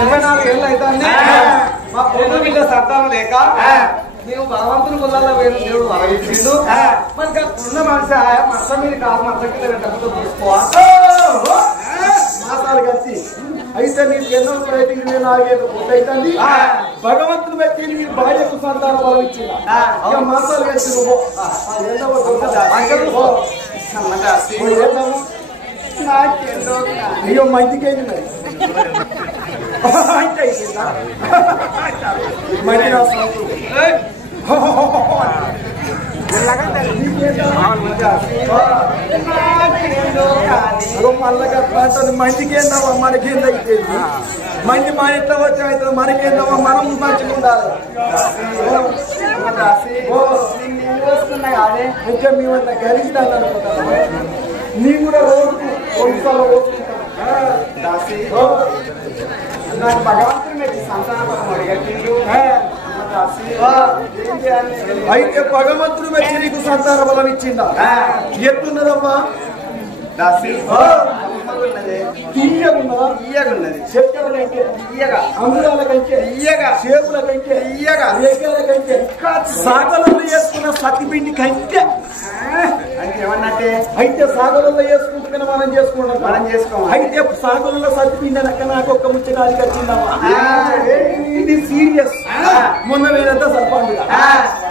24 ఏళ్ళు అవుతుంది మా పొద్దు బిడ్డ సంతానం లేక మేము భగవంతుని గుళ్ళల్లో వేరు దేవుడు వరగించిండు మరి ఉన్న మనిషి మంచం మీద కాదు మంచం కింద పెట్టకపోతే చూసుకోవాలి మాసాలు కలిసి అయితే నీకు ఎన్నో రైటింగ్ 24 ఏళ్ళు పూర్తి అవుతుంది భగవంతుని బట్టి నీ భార్యకు సంతానం బలం ఇచ్చింది మాసాలు కలిసి నువ్వు అయ్యో మంచికేంది మరి మంచి మంచికేందమ్మా మనకేందైతే మంచి మన ఎట్లా వచ్చి మనకేందమ్మా మనం మంచిగా ఉండాలి ఇంకా మేమన్నా గెలిచినాను అనుకుంటాను నీ కూడా రోజు కొన్నిసార్లు నాకు భగవంతుడు మీకు సంతానం అడిగట్టిండు అయితే భగవంతుడు వచ్చి నీకు సంతాన బలం ఇచ్చిందా ఎట్లున్నదమ్మా తీయగున్నది చక్కెర కంటే తీయగా అంగుళాల కంటే తీయగా చేతుల కంటే తీయగా రేఖల కంటే సాగలలో వేసుకున్న సత్తిపిండి కంటే ఏమన్నట్టే అయితే సాగలలో వేసుకుంటున్నా మనం చేసుకోం అయితే సాగలలో సత్తిపిండి అనక నాకు ఒక్క ముచ్చటానికి వచ్చిందమ్మా ఇది సీరియస్ మొన్న వేరంతా సర్పండుగా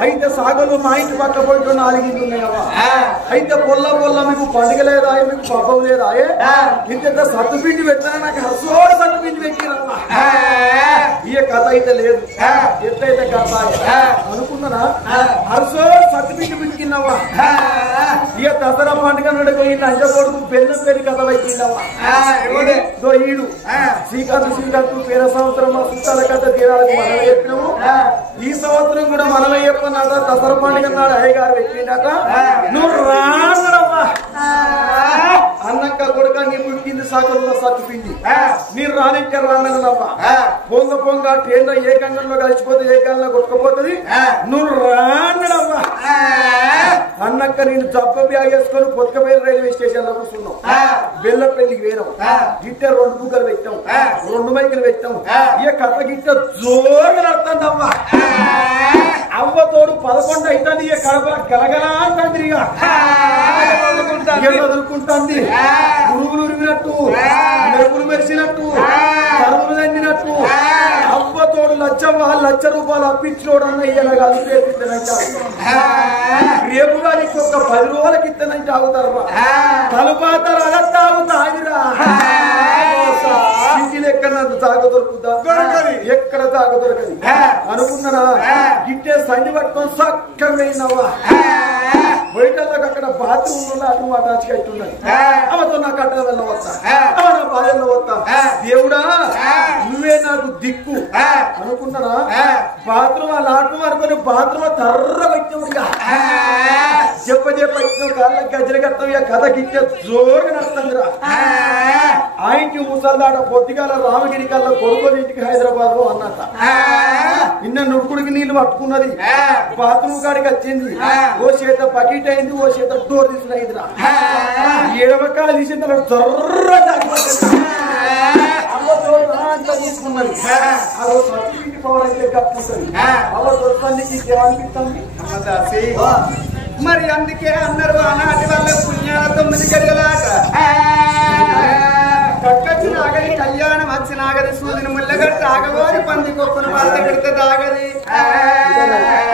అయితే సాగలు మా ఇంటి పక్క పోయిన 4 ఇంట్లు ఉన్నాయమ్మా అయితే పొల్ల మీకు పండుగ లేదా మీకు పబ్బం లేదా ఇంత సత్తుపిండి పెట్టినా నాకు హర్సోడు సత్తుపిండి పెట్టినమ్మా ఈ కథ అయితే లేదు ఎట్లయితే కథ అనుకున్నానా హర్సోడు సత్తుపిండి పెట్టినమ్మా ఇక దసరా పండుగ నడుగు లంచ కొడుకు బెల్లం పెళ్లి కథ పెట్టిందమ్మా ఈడు శ్రీకాంత్ పేర సంవత్సరం మా చుట్టాల కథ తీరాలకు మనమే చెప్పినాము ఈ సంవత్సరం కూడా మనమే చెప్పినాక దసరా పండుగ నాడు అయ్యగారు పెట్టినాక నువ్వు రానమ్మా అన్నక్క కొడుక నీ ముట్టింది సాగరంలో సత్తుపిండి మీరు రానింటే రానమ్మా పొంగ ట్రైన్ ఏ గంగంలో కలిసిపోతే ఏ గంగలో కొట్టుకుపోతుంది నువ్వు రానమ్మా అన్నక్క నేను జబ్బ బ్యాగ్ వేసుకొని కొత్తపల్లి రైల్వే స్టేషన్ లో కూర్చున్నాం బెల్లపల్లికి వేరాం గిట్ట 2 బుగ్గలు పెట్టాం 2 మైకులు పెట్టాం ఇక కథ గిట్ట జోరుగా నడుతుందమ్మా అవ్వ తోడు 11 అవుతుంది ఇక కడపల గలగలా అంటుంది వదులుకుంటుంది పురుగులు ఉరిగినట్టు మెరుపులు మెరిసినట్టు కరువులు తండినట్టు అవ్వ తోడు 1,00,000 రూపాయలు అప్పించినోడు అన్న ఇలా కలిపి రేపుగా నీకు ఒక 10 రోజులకి ఇస్తానంటే ఆగుతారు తలుపాతారు అలా తాగుతాదిరా ఇంటి ఎక్కడ తాగ దొరుకుతా ఎక్కడ తాగ దొరకది అనుకున్నారా గిట్టే సండి పట్టుకొని చక్కగా పోయినవా బయటలోకి అక్కడ బాత్రూమ్ అటు అటాచ్గా అవుతున్నది అవతో నా కట్ట వెళ్ళవస్తా నా బాధల్లో వస్తా దేవుడా నువ్వే నాకు దిక్కు అనుకున్నారా బాత్రూమ్ ఆ లాట్రూమ్ అనుకుని బాత్రూమ్ తర్ర పెట్టినవుగా చెప్ప ఇచ్చిన కాళ్ళకి గజ్జలు కట్టాం ఇక కథ గిట్టే జోరుగా నడుస్తుందిరా ఆ ఇంటి ముసల్దాడ పొద్దుగాల రామగిరి కల్లా కొడుకోని ఇంటికి హైదరాబాద్ లో అన్నట్ట నిన్న నుడుకుడికి నీళ్లు పట్టుకున్నది బాత్రూమ్ కాడికి వచ్చింది ఓ చేత బకెట్ అయింది ఓ చేత డోర్ తీసుకున్నదిరా ఎడవకాలు తీసిన తర్వాత జొర్ర తీసుకున్నది ఇంటి పవర్ అయితే కట్టుకుంటుంది అలా దొరుకుతుంది ఏమనిపిస్తుంది మరి అందుకే అన్నారు ఆనాటి వాళ్ళ పుణ్యాల 9 గడియలాట కట్టొచ్చిన ఆగది కళ్యాణం వచ్చిన ఆగది సూదిని ముల్లగట్టు ఆగబోని పంది కొక్కును వాళ్ళ పెడితే దాగది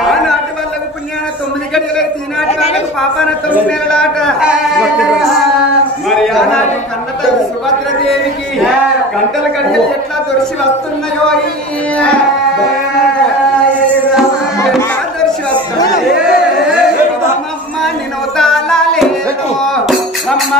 ఆనాటి వాళ్ళకు పుణ్యాన 9 గడియలైతే ఈనాటి వాళ్ళకు పాపాన 9 నెలలాట మరి ఆనాటి కన్నతల్లి సుభద్రదేవికి గంటల గడియలు ఎట్లా దొరిసి వస్తున్నాయో దొరిసి వస్తున్నాయి నేను తాళలేను అమ్మ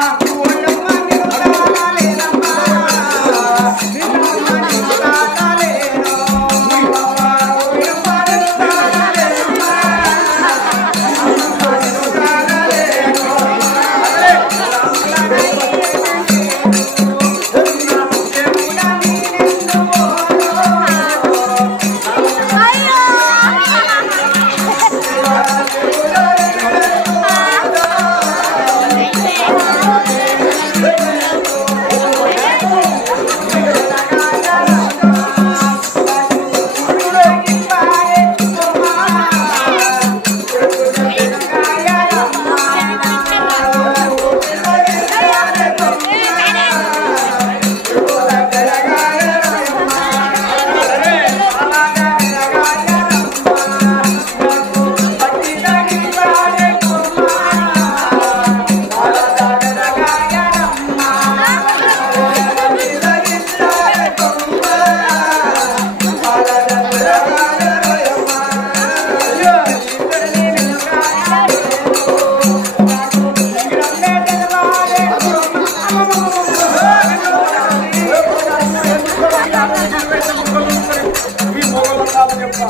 ఈ మొగలు కాదు చెప్తా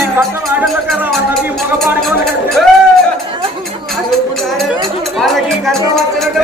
ఈ కట్టం ఆడలకే రావన్నా ఈ మొగ పాడుకోవాలి వాళ్ళకి కట్టం వచ్చినట్టు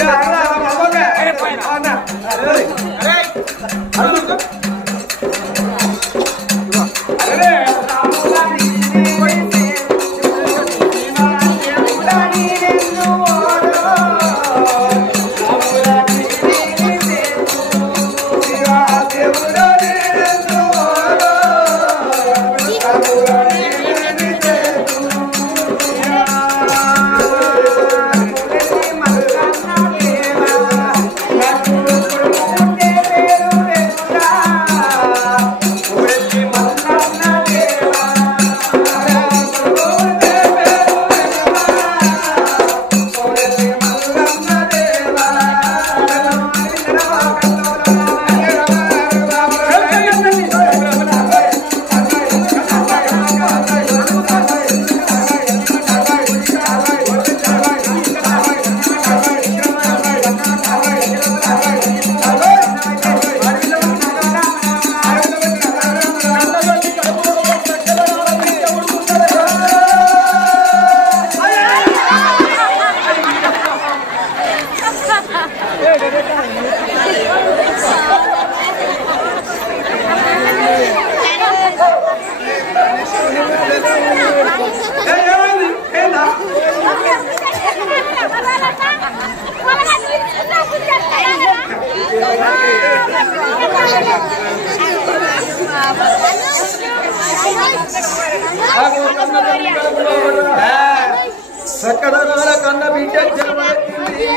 సకదనాల కన్న బిడ్డ జన్మెత్తింది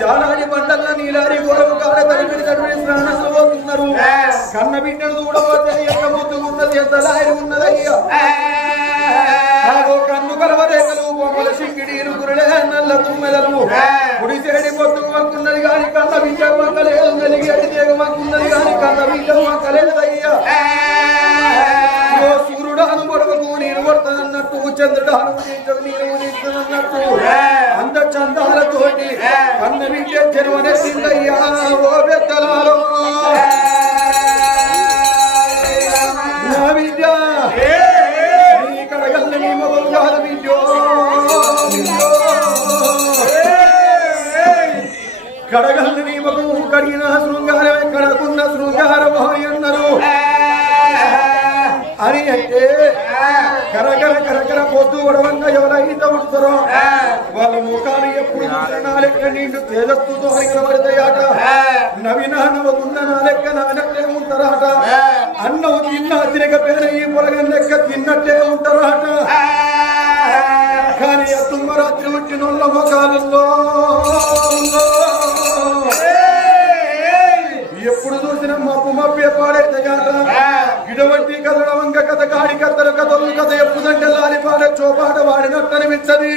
జాలాడి బండల్ల నీలారి గొడవ కాడ తడిపిడి తడిపిడి ప్రాణాలు పోతున్నారు కన్న బిడ్డను చూడబోతే ఎంత ముద్దుగున్నది ఎంత లాయరి ఉన్నదయ్యా కన్ను కలవరేఖలు బొమ్మల సిక్కిడీరు గురులే నల్ల తుమ్మెదలు కుడిసేడి పొద్దుకు వంకున్నది కాని కన్న బిడ్డ వంకలేదు నలిగేటి దేగ వంకున్నది కాని కన్న బిడ్డ వంకలేదయ్యా సూర్యుడాను గొడవకు నేను కొడతానన్నట్టు చంద్రుడాను నేను ఉదిస్తున్నట్టు అంద చందాలతోటి కన్న బిడ్డ జన్మనెత్తిందయ్యా ఓ పెద్దలాలో నా బిడ్డ కడగల్ని నీ మగము కడిగిన శృంగారం ఎక్కడకున్న శృంగారం అన్నారు అని అంటే కరకర కరకర పొద్దు గొడవంగా ఎవరైతే ఉంటారో వాళ్ళ ముఖాలు ఎప్పుడు నాలెక్క నీళ్లు తేజస్సుతో హరికబడతాయట నవినా నవ్వుకున్న నాలెక్క నవినట్టే ఉంటారట అన్నం తిన్నా తిరగపోయిన ఈ పొలగం లెక్క తిన్నట్టే ఉంటారట కానీ తుమ్మరాత్రి పుట్టినోళ్ళ ముఖాలలో ఎప్పుడు చూసిన మప్పు మప్పే పాడైతే కదా ఇటువంటి కథల వంక కథ గాడి కథలు కథలు కథ ఎప్పుడంటే లాలిపాడ చోపాట వాడినట్టనిపించది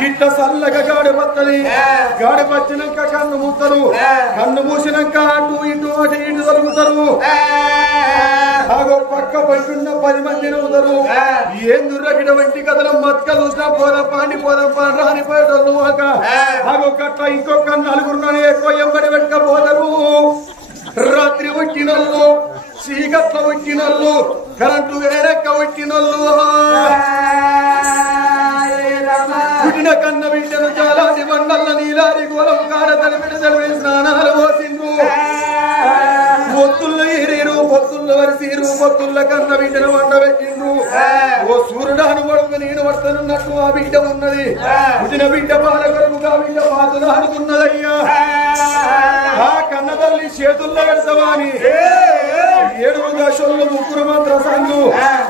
గిట్ట సల్లగా గాడి పత్తది గాడి పచ్చినాక కన్ను ముత్తరు కన్ను మూసినాక అటు ఇటు అటు ఇటు తరుగుతారు పక్క పట్టున్న 10 మంది నవ్వుతారు ఏం దుర్రగిడ వంటి కథలు మత్క చూసినా పోదాం పాని రానిపోయేటోళ్ళు కట్ట ఇంకొక 4 ఎక్కువ ఎంబడి వెంటకపోతారు రాత్రి వచ్చినోళ్ళు చీకట్ల వచ్చినోళ్ళు కరెంటు వేరెక్క వచ్చినోళ్ళు పుట్టిన కన్న బిడ్డను చాలాది బండల్ల నీలారి గోలం కాడ తడిపిడి తడిపి స్నానాలు పోసిండ్రు పొత్తుల్లో ఏరేరు పొత్తుల్లో వరిసీరు పొత్తుల్ల కన్న బిడ్డను వండ పెట్టిండ్రు ఓ సూర్యుడాను కొడుకు నేను పడుతున్నట్టు ఆ బిడ్డ ఉన్నది పుట్టిన బిడ్డ పాల కొడుకు ఆ బిడ్డ పాతులాడుతున్నదయ్యా ఆ కన్న తల్లి చేతుల్లో పెడతావాని 7 దశల్లో 3 మంత్రసాలు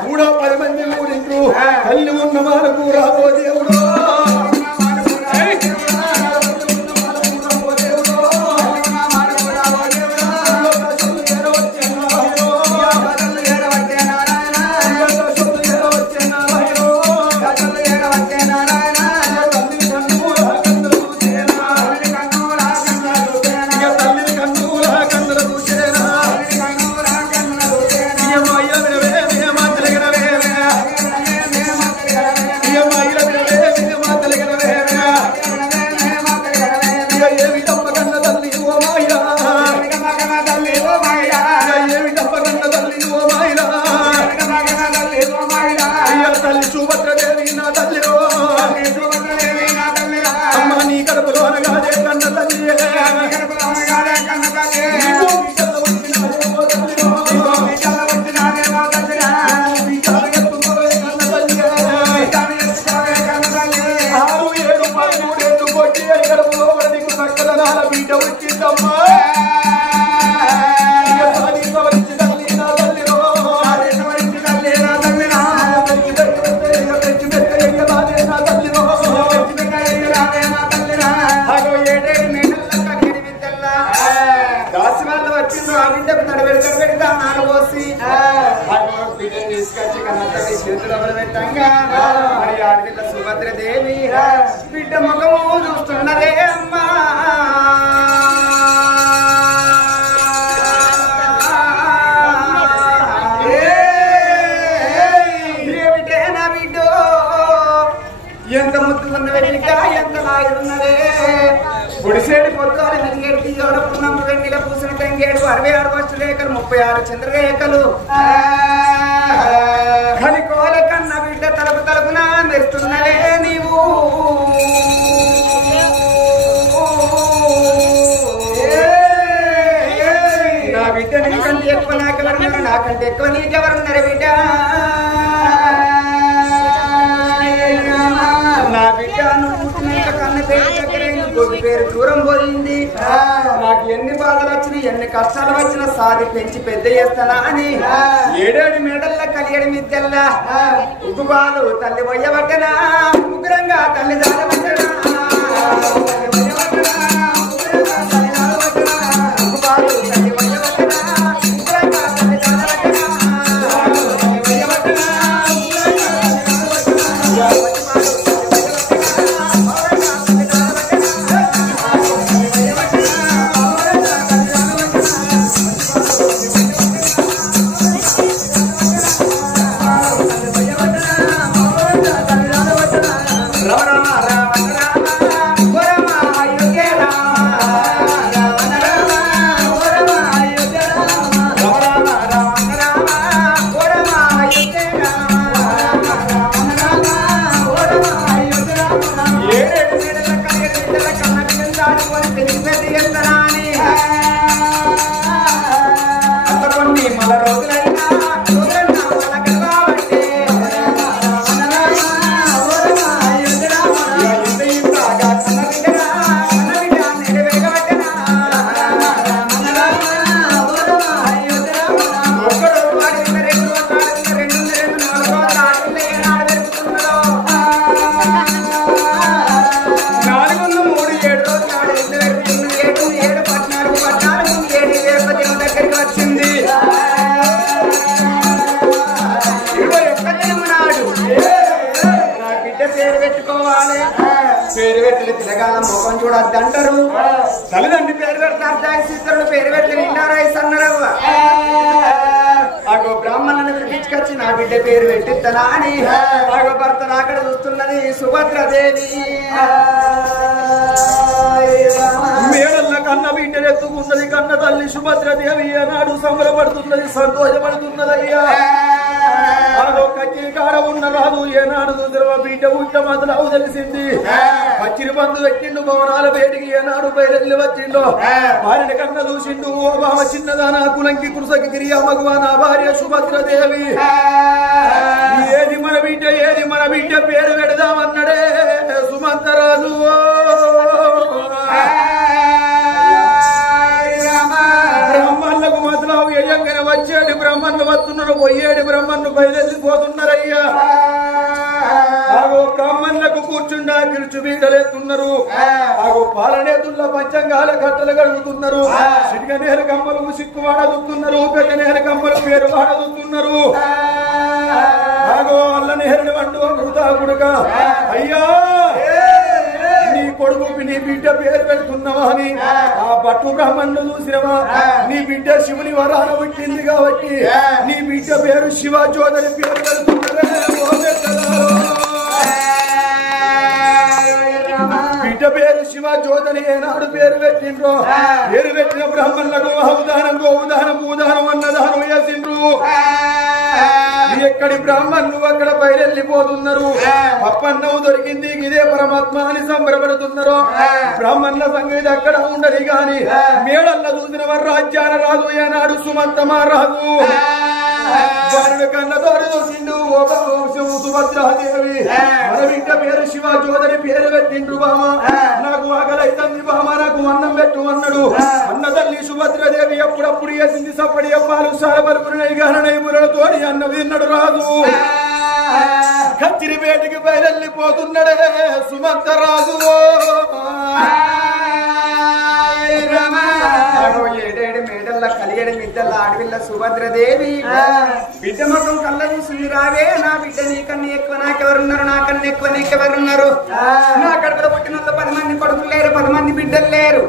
కూడా 10 మంది ఊరిండ్రు తల్లి ఉన్న మాలకు రాబో దేవుడు ఆ బిడ్డకు తడబెడి దానాలు పోసి బిడ్డను తీసుకొచ్చి కన్నతల్లి చేతులు పెట్టంగా మరి ఆడపిల్ల సుభద్రదేవి బిడ్డ ముఖము చూస్తున్నదే అమ్మా ఎంత ముద్దుకున్నవే బిడ్డ ఎంత లాగున్నదే పొడిసేడు పొద్దులు వెంగేడు తీయడం పున్నమ్మ వెన్నెల పూసిన టెంగేడు 66 వస్తులేకలు 36 చంద్రరేఖలు కలికోల కన్న బిడ్డ తలుపున మెరుస్తున్నవే నీవు నా బిడ్డ నీకంటే ఎక్కువ నాకెవరున్నారు నాకంటే ఎక్కువ నీకెవరున్నారు బిడ్డ నా బిడ్డ నువ్వు కన్న పేరు దగ్గర కొద్ది పేరు దూరం పోయింది నాకు ఎన్ని బాధలు వచ్చినా ఎన్ని కష్టాలు వచ్చినా సాది పెంచి పెద్ద చేస్తానా అని 7 మేడల్ల కలియడి మిద్దెల్లా ఉగ్గు బాలు తల్లి వయ్యబట్టనా ఉగ్రంగా తల్లి జాలబట్టనా ఉగ్గు బాలు తల్లి వయ్యబట్టనా ఉగ్రంగా తల్లి జాలబట్టనా ముఖం చూడద్దు అంటారు తల్లిదండ్రి పేరు పెడతారు దాని పేరు పెడితే నిండారాయిస్తున్నారవ్వ ఆగో బ్రాహ్మణులను పిలిపించుకొచ్చి నా బిడ్డ పేరు పెట్టిస్తానా అని ఆగో భర్త అక్కడ చూస్తున్నది సుభద్రదేవి మేడల్ల కన్న బిడ్డను ఎత్తుకున్నది కన్న తల్లి సుభద్రదేవి ఆనాడు సంబరపడుతున్నది సంతోషపడుతున్నదయ్యా కచ్చిరి కాడ ఉన్న రాదు ఏనాడు చూద్రవ బిడ్డ ఉట్ట మాత్రం తెలిసింది కచ్చిరి బంధు పెట్టిండు భవనాల బయటికి ఏనాడు బయలుదేరి వచ్చిండో భార్య కన్న చూసిండు ఓ బావ చిన్నదానా కులంకి కురుసకి గిరియా మగవాన భార్య సుభద్రదేవి ఏది మన బిడ్డ పేరు పెడదామన్నడే సుమంతరాజు బ్రహ్మణులకు మాత్రం ఏయంగానే వచ్చేడు బ్రహ్మణులు వస్తున్నారు పోయేడు బ్రహ్మణులు బయలుదేరిపోతున్నారయ్యా ఆగో బ్రాహ్మణులకు కూర్చుండా గిరుచు బీడలేస్తున్నారు ఆగో పాలనేతుల్లో పంచంగాల కట్టలు గడుగుతున్నారు సిటిక నేల కమ్మలు సిక్కు వాడదుతున్నారు పెద్ద నేల కమ్మలు పేరు వాడదుతున్నారు ఆగో అల్ల నేరని వండు అమృతా గుడక అయ్యా నీ కొడుకు నీ బిడ్డ పేరు పెడుతున్నావా అని ఆ పట్టు బ్రాహ్మణులు చూసినవా నీ బిడ్డ శివుని వరాన పుట్టింది కాబట్టి నీ బిడ్డ పేరు శివజోదని పేరు పెడుతున్నారే బిడ్డ పేరు శివజోదని ఏనాడు పేరు పెట్టిండ్రు పేరు పెట్టిన బ్రాహ్మణులకు అవధానం గోదానం భూదానం అన్నదానం వేసిండ్రు ఎక్కడి బ్రాహ్మణులు అక్కడ బయలుపోతున్నారు పప్పన్నం దొరికింది ఇదే పరమాత్మ అని సంబరపడుతున్నారు బ్రాహ్మణుల సంగతి అక్కడ ఉండదు గాని మేడల్ల చూసిన వారు రాజ్యాన రాదు ఏనాడు సుమంతమా రాదు వారి కన్నతోడు చూసిండు సుభద్రాదేవి మన బిడ్డ పేరు శివజోదని పేరు పెట్టిండ్రు బామ నాకు ఆకలైతుంది బామ నాకు అన్నం పెట్టు అన్నాడు అన్న తల్లి సుభద్రదేవి ఎప్పుడప్పుడు వేసింది సప్పడి అప్పాలు సారపరుకునై గహనై మురలతోని అన్న విన్నడు రాదు కచ్చిరి బయటికి బయలుపోతున్నాడే సుమంతరాజు 7 మేడల్ల కలియ ఏడు బిడ్డల ఆడపిల్ల సుభద్రదేవి బిడ్డ మొత్తం కళ్ళ చూసింది రావే నా బిడ్డ నీకన్నా ఎక్కువ నాకెవరున్నారు నాకన్నా ఎక్కువ నీకెవరున్నారు నా కడుపులో పుట్టిన 10 మంది కొడుకులు లేరు 10 మంది బిడ్డలు లేరు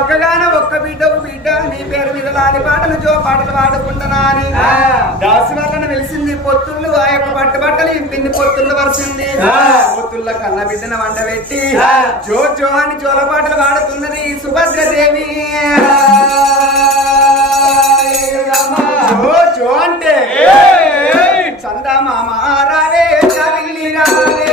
ఒక్కగానే ఒక్క బిడ్డకు బిడ్డ నీ పేరు మీద లాలి పాటలు జో పాటలు పాడుకుంటున్నా అని దాసి వాళ్ళని వెలిసింది పొత్తుళ్ళు ఆ యొక్క బట్టలు ఇంపింది పొత్తుళ్ళు వరిసింది పొత్తుళ్ళ కన్న బిడ్డను వంట పెట్టి జో జో అని జోల పాటలు పాడుతున్నది సుభద్రదేవి జో జో అంటే చందా మామ రావే చావిల్లి రావే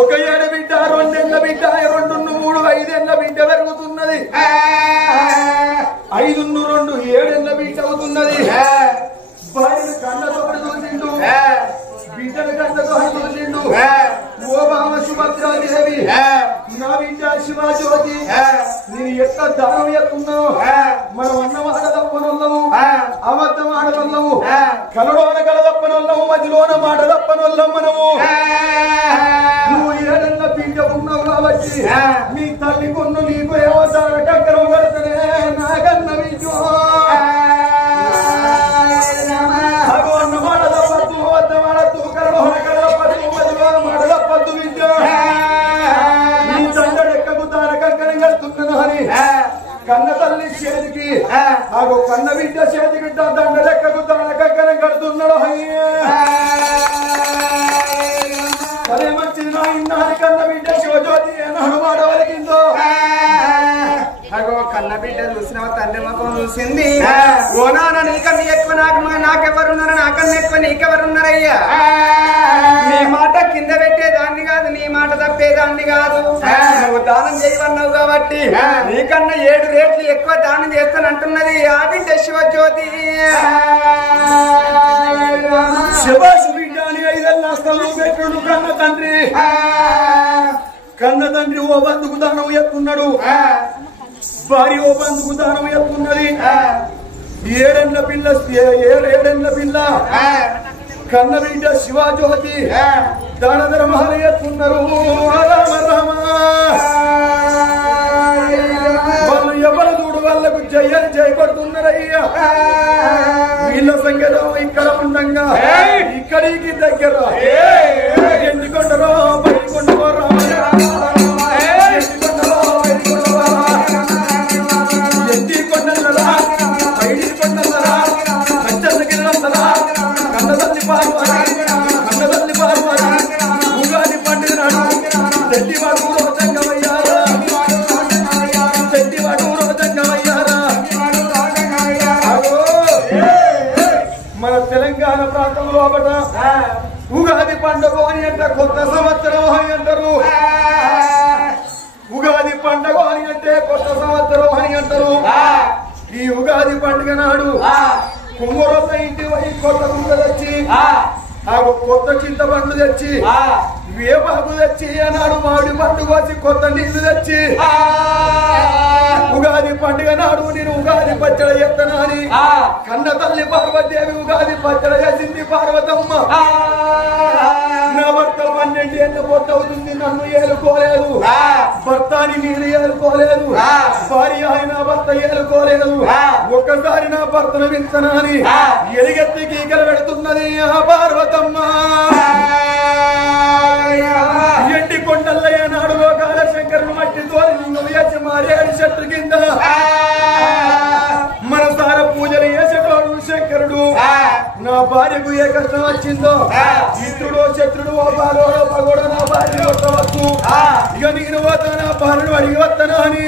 ఒక ఏడు బిడ్డ రెండేళ్ల బిడ్డ 2 3 5 ఏళ్ల బిడ్డ పెరుగుతున్నది 5 2 7 ఏళ్ల బిడ్డ అవుతున్నది భార్యను కళ్ళతో చూసిండు బిడ్డను కళ్ళతో చూసిండు ఓ బామ సుభద్రాదేవి నా బిడ్డ శివజ్యోతి నేను ఎట్లా దానం ఎత్తున్నావు మనం అన్నమాట తప్పనొల్లము అబద్ధం ఆడవల్లము కలలోన కల తప్పనొల్లము మధ్యలోన మాట తప్పనొల్లం మనము నువ్వు ఏడన్న బిడ్డ ఉన్నావు కాబట్టి మీ తల్లి కొన్ను నీకు ఏమవుతాడు చక్రం కడతనే నాకన్న విజయం చూసింది ఓ నాన్న నీకన్నా ఎక్కువ నాకెవరున్నారు నాకన్నా ఎక్కువ నీకెవరున్నారయ్యా నీ మాట కింద పెట్టేదాన్ని కాదు నీ మాట తప్పేదాన్ని కాదు నువ్వు దానం చేయవన్నావు కాబట్టి నీకన్నా 7 రేట్లు ఎక్కువ దానం చేస్తానంటున్నది ఆదిత్య శివజ్యోతి కన్న తండ్రి ఓ బంధుకు దానం ఎత్తున్నాడు భార్య ఓ బంధుకు దానం ఎత్తున్నది 7 ఏళ్ళ పిల్ల కన్న బిడ్డ శివజ్యోతి దాన ధర్మాలు ఎత్తున్నారు వాళ్ళు ఎవరు చూడు వాళ్ళకు జయ్యని చేయబడుతున్నారయ్యా వీళ్ళ సంగీతం ఇక్కడ ఉండంగా ఇక్కడికి దగ్గర ఎందుకొండరో బయటకొండరో ఎత్తి కొండలరా బయటి కొండలరా పంచగిరిరా కన్నదల్లి పార్వతి ఉగాది పండుగ నాడు తెట్టివాడు రోజంగమయ్యారా మన తెలంగాణ ప్రాంతంలో ఒకట ఉగాది పండుగ అని అంటే కొత్త సంవత్సరం అని అంటారు ఉగాది పండుగ అని అంటే కొత్త సంవత్సరం అని అంటారు ఈ ఉగాది పండుగ నాడు కుమ్మరొక్క ఇంటి పోయి కొత్త కుండ తెచ్చి కొత్త చింతపండు తెచ్చి వేపాకు తెచ్చి అన్నాడు మామిడి పండు కోసి కొత్త నీళ్లు తెచ్చి ఉగాది పండుగ నాడు నేను ఉగాది పచ్చడి ఎత్తనాని కన్న తల్లి పార్వతీదేవి ఉగాది పచ్చడి చేసింది పార్వతమ్మ నా భర్త 12 ఏళ్ళ పొట్టవుతుంది నన్ను ఏలుకోలేదు భర్తని నేను ఏలుకోలేదు భార్య ఆయన భర్త ఏలుకోలేదు ఒక్కసారి నా భర్తను వింతనాని ఎలుగెత్తి గీకలు పెడుతున్నది ఆ పార్వతమ్మ ఎండి కొండల్లయ్య నాడు లోకాల శంకరుని మట్టి తోలి వేసి మారేడు చెట్టు కింద మనసార పూజలు చేసేటోడు శంకరుడు నా భార్యకు ఏ కష్టం వచ్చిందో ఇతరుడో శత్రుడు ఓ బాలోడో పగోడో నా భార్య కొట్టవచ్చు ఇక నేను పోతా నా భార్యను అడిగి వస్తానా అని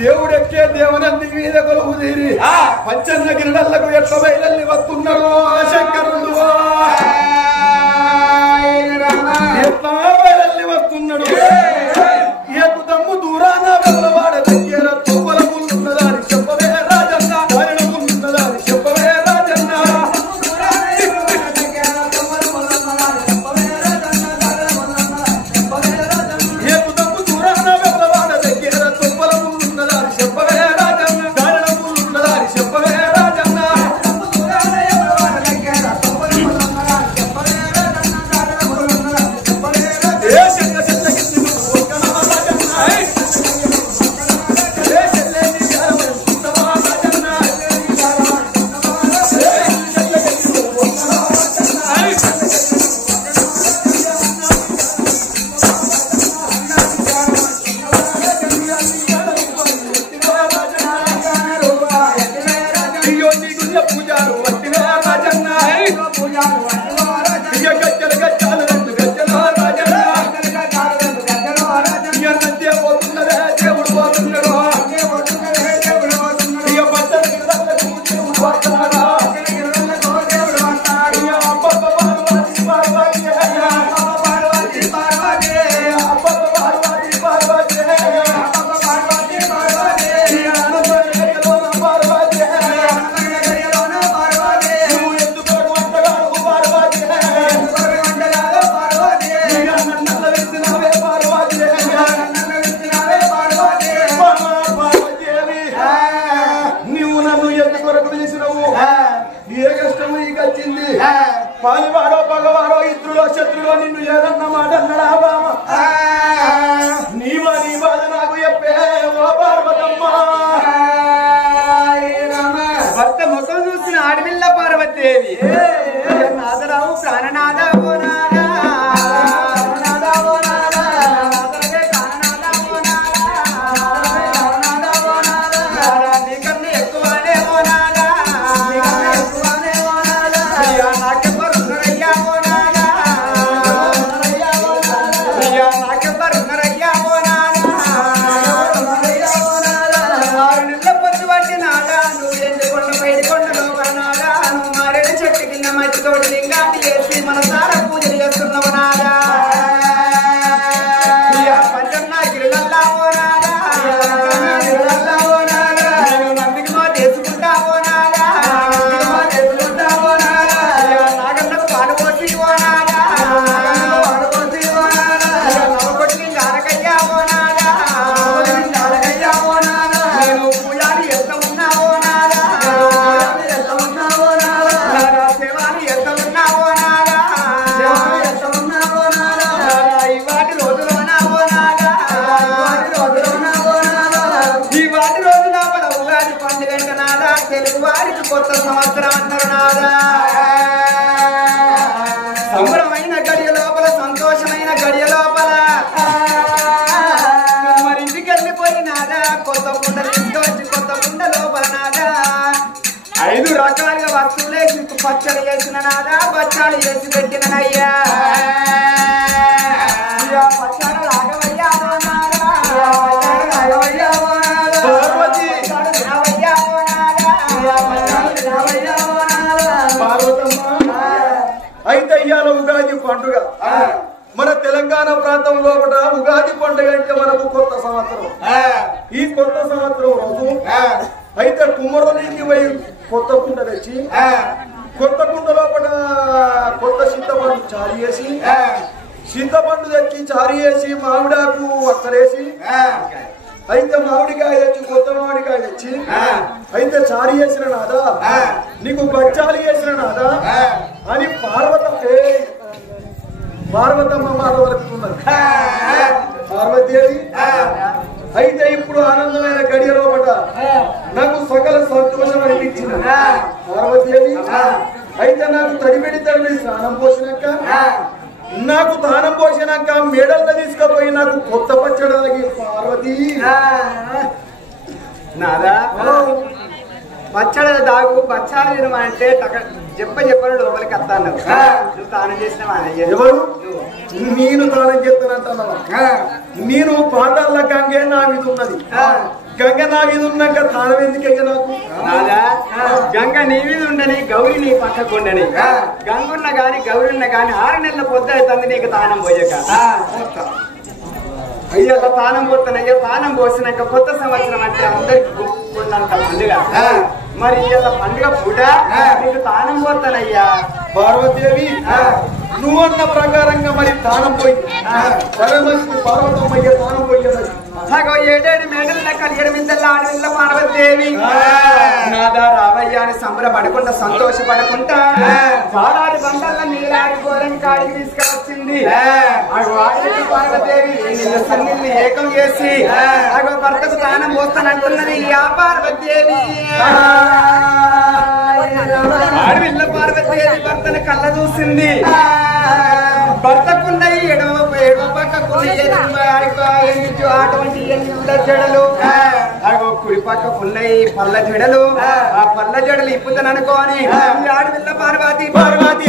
దేవుడెక్కే దేవనంది మీద కొలువు తీరి పంచన్న గిరిడళ్లకు ఎట్ల బయలల్లి వస్తున్నాడు ఆ శంకరుడు ఎట్లా బయలల్లి వస్తున్నాడు ఏకు దమ్ము దూరాన వెళ్ళవాడ దగ్గర తొవ్వల ముళ్ళున్నదాని చెప్పవే రాజన్న దారిన ముళ్ళున్నదాని చెప్పవే రాజన్న ఏకు దమ్ము దూరాన వెళ్ళవాడ దగ్గర తొవ్వల ముళ్ళున్నదాని చెప్పవే రాజన్న దారిన ముళ్ళున్నదాని చెప్పవే రాజన్న పాలివాడో పగవాడో ఇతరులో శత్రులో నిన్ను ఏదన్న మాట అన్నడా బామ నీ బాధ నాకు చెప్పే ఓ పార్వతమ్మ భర్త ముఖం చూసిన ఆడపిల్ల పార్వతీదేవి నాదరావు ప్రాణనాథ ఓ నాదా మనసార పూజలు చేస్తున్నావు నాదా పంచన్న గిరిలల్లావో నాదా నందికి మా చేసుకుంటావో నాదా నాగన్నకు పాలు పోసి ఓ నాదా నవకొట్టి నారకయ్యావో నాదా నేను పూజారి ఎంత ఉన్నావో నాదా సేవాని ఎంత ఉన్నావో నాదా ఇవాటి రోజులోనావో నాదా ఇవాటి రోజున మన ఉగాది పండుగ నాదా తెలుగు వారికి కొత్త సంవత్సరం అన్నారు నాదా సంబరమైన గడియ లోపల సంతోషమైన గడియ లోపల మరి ఇంటికి వెళ్ళిపోయి నాదా కొత్త కుండ తీసుకొచ్చి కొత్త కుండ లోపల నాదా 5 రకాలుగా వస్తువులేసి పచ్చడి చేసిన నాదా బచ్చాలు చేసి పెట్టినయ్యా పచ్చడి రాగవయ్యావో నాదా అయితే ఇవాళ ఉగాది పండుగ మన తెలంగాణ ప్రాంతం లోపల ఉగాది పండుగ అంటే మనకు కొత్త సంవత్సరం ఈ కొత్త సంవత్సరం రోజు అయితే కుమ్మరునికి పోయి కొత్త కుండ తెచ్చి కొత్త కుండ లోపల కొత్త చింతపండు చారు చేసి చింతపండు తెచ్చి చారు చేసి మామిడాకు అక్కడేసి అయితే మామిడికాయ తెచ్చి కొత్త మామిడికాయ తెచ్చి అయితే చారు చేసిన నాదా నీకు బచ్చాలు చేసిన నాదా అని పార్వతమ్మ మాట వరకున్నది పార్వతీదేవి అయితే ఇప్పుడు ఆనందమైన గడియ లోపల నాకు సకల సంతోషం అనిపించింది పార్వతీదేవి అయితే నాకు తడిబెడి తడిబెడి స్నానం పోసినాక నాకు తానం పోసినాక మేడల్లో తీసుకుపోయి నాకు కొత్త పచ్చడానికి పార్వతి నాదా పచ్చడి దాగు బచ్చాలు తినమంటే చెప్పని లోపలికి వస్తాను నువ్వు తానం చేసినావా ఎవరు నేను తానం చేస్తానంటున్నావా నేను పాతాల గంగే నా మీద ఉన్నది గంగ నా మీద ఉన్నాక తానం ఎందుకే నాకు గంగ నీ మీద ఉండని గౌరి నీ పక్కకుండని గంగున్న గాని గౌరి ఉన్న గాని 6 నెలల పొద్దు అవుతుంది నీకు తానం పోయాక అయ్యా తానం పోతానయ్యా తానం పోసినాక కొత్త సంవత్సరం అంటే అందరికి గుర్తున్నంత పండుగ మరి ఇలా పండుగ పూట నీకు తానం పోతానయ్యా పార్వతీదేవి నువ్వు అన్న ప్రకారంగా మరి తానం పోయింది సరే మంచిది పార్వతమ్మయ్య తానం పోయేది 7 మేడల లెక్కలు 7 మిద్దెల ఆడపిల్ల పార్వతీదేవి నాదా రావయ్య అని సంబరపడకుండా సంతోషపడకుండా చాలాది బండల నీలాడి గోరం కాడికి తీసుకొచ్చింది పార్వతీదేవి నిన్న సన్నిల్ని ఏకం చేసి అగో భర్తకు తానం పోస్తానంటున్నది ఆ పార్వతీదేవి ఆడపిల్ల పార్వతీదేవి భర్తను కళ్ళ చూసింది భర్తకున్న ఎడమ పక్కకున్న అటువంటి జడలు కుడి పక్కకున్న పళ్ళ జడలు ఆ పళ్ళ జడలు ఇప్పుతాను అనుకోని ఆడపిల్ల పార్వతి పార్వతి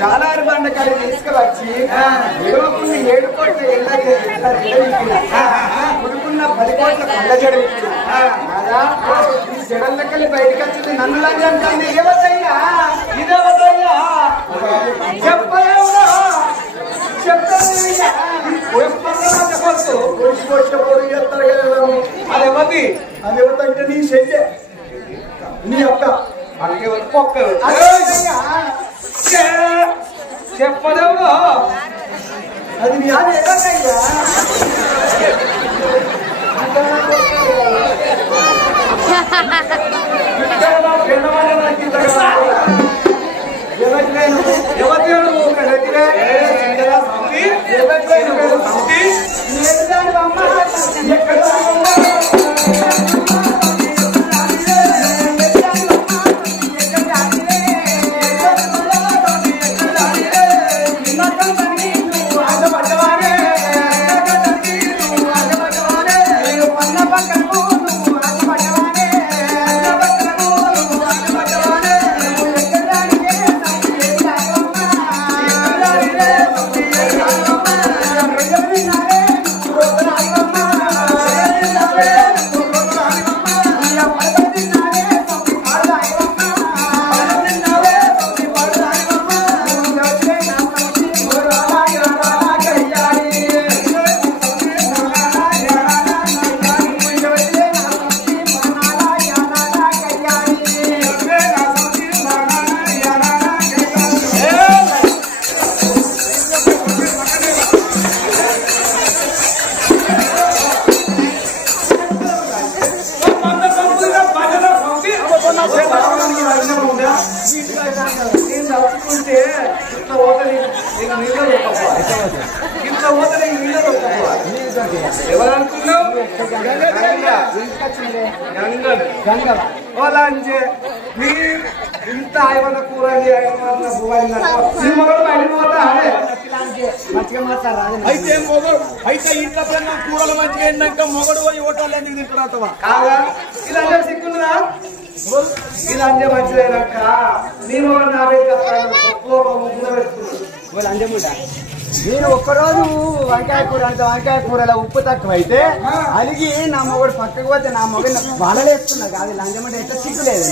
జాలారి బండకాయ తీసుకువచ్చి ఏడుకున్న 7 కోట్ల ఉడుకున్న 10 కోట్ల కొండ జడ ఈ జడల లెక్కలు బయటకు వచ్చింది నన్ను లంజంటుంది ఇదేవతయ్యా ఇదేవతయ్యా చెప్పలేవురా అదేవతి అదేవతంటే నీ చెల్లె నీ అక్క పొక్క చెప్పలేవు అది నీ ఎవరు ఇంత పోతే నీకు నీళ్ళ దొరకపోవా ఎవరనుకున్నావు గంగ నీ ఇంత ఆయన కూర అయితే ఇంట్లో కూరలు మంచిగా అయినాక మొగడు పోయి ఓటాలు ఎందుకు తింటున్నావా కాదా ఇలా అంటే సిగ్గుందా ఇలా అంటే మంచిదైనాక నేను నేను ఒక్కరోజు వంకాయ కూర అంటే వంకాయ కూరలో ఉప్పు తక్కువ అయితే అలిగి నా మొగడు పక్కకు పోతే నా మొగడు వలలేస్తున్నా కాదు లంచమంటే ఎట్లా సిగ్గులేదు